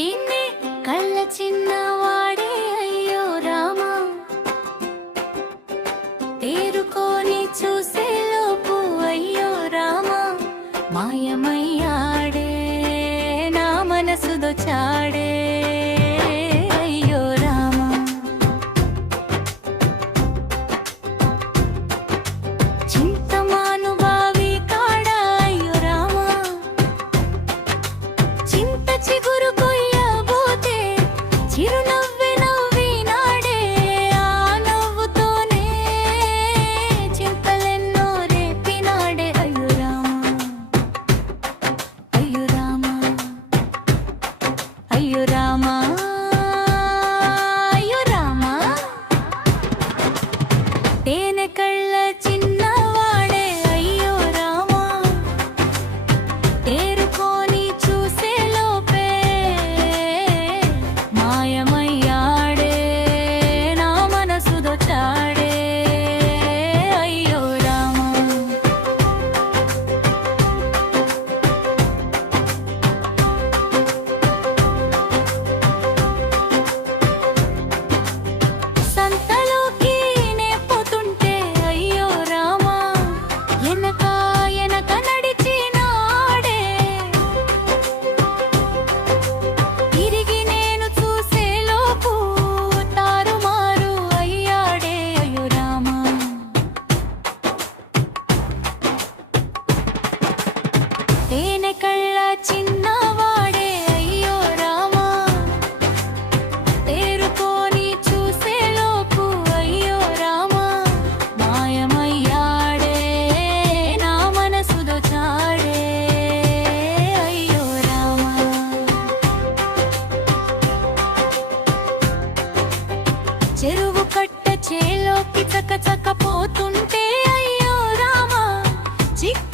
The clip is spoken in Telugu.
తేనె కళ్ళ చిన్నవాడే అయ్యో రామా, తేరుకొని చూసేలోపు అయ్యో రామా, మాయమయ్యాడే నా మనసు దోచాడే అయ్యో రామా. చింతమాను బావి కాడ అయ్యో రామా, చింత చిగురు కొయ్యబోతే చిరునవ్వే నవ్వినాడే, ఆ నవ్వుతోనే చింతలెన్నో రేపినాడే అయ్యో రామా, అయ్యో రామా, అయ్యో రామా, అయ్యో రామా. తేనె కళ్ళ చిన్నవాడే అయ్యో రామా, తేరుకొని చూసేలోపే మాయమయ్యాడే నా మనసు దోచాడే అయ్యో రామా. సంతలోకి నే పోతుంటే అయ్యో రామా, ఎనక ఎనక నడిచినాడే, తిరిగి నేను చూసేలోపు తారుమారు అయ్యాడే అయ్యో రామా. తేనె కళ్ళ చిన్నవాడే అయ్యో రామా, తేరుకొని చూసేలోపు అయ్యో రామా, మాయమయ్యాడే నా మనసు దోచాడే అయ్యో రామా. చెరువు కట్ట చేలోకి చక చక పోతుంటే అయ్యో రామా, చిక్కు